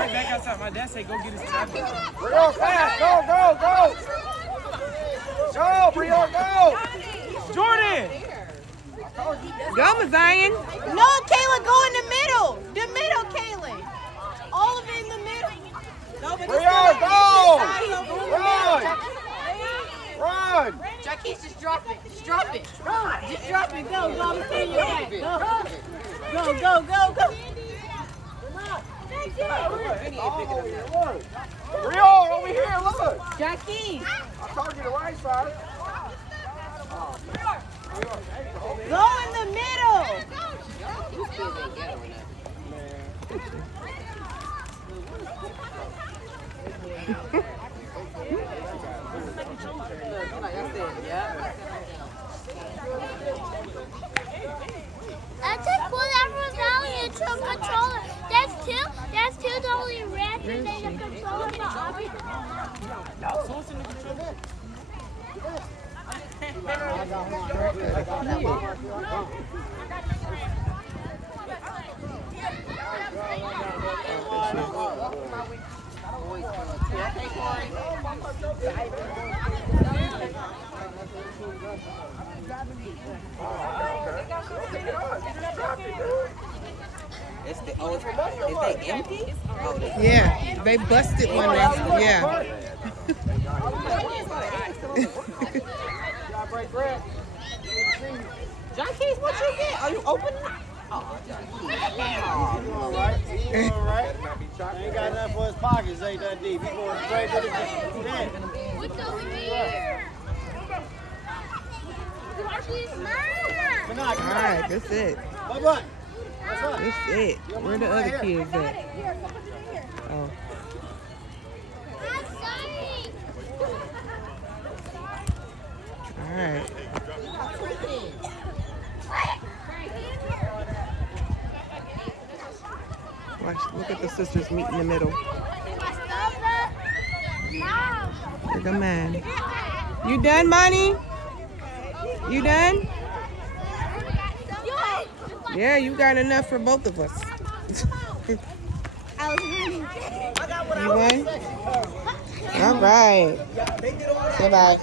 Right back outside. My dad said go get his tablet. Brio, fast. Go, go, go. Go, Brio, go. Jordan! Go, Mazion. No, Kayla, go in the middle. The middle, Kayla. All of it in the middle. No, but Brio, go. Run. Run. Jackie's just drop it. Just drop it. Just drop it. Go, go. I'm putting your back. Go, go, go, go. Brio, over here, look. Jackie, I told you the right side. go in the middle. I just pulled everyone down into a controller. That's two totally red and then the controller for Aubrey. Is they empty? Yeah, they busted one last. Yeah. John Keys, what you get? Are you opening? All right. Ain't got nothing for his pockets. Ain't that deep. He going straight to the net. What's over here? Good All night. right, that's it. What? What's up? That's it. Where the other kids at? Oh. All right. Watch, look at the sisters meet in the middle. Look at man. You done, Monty? You done? Yeah, you got enough for both of us. You won? All right. Goodbye.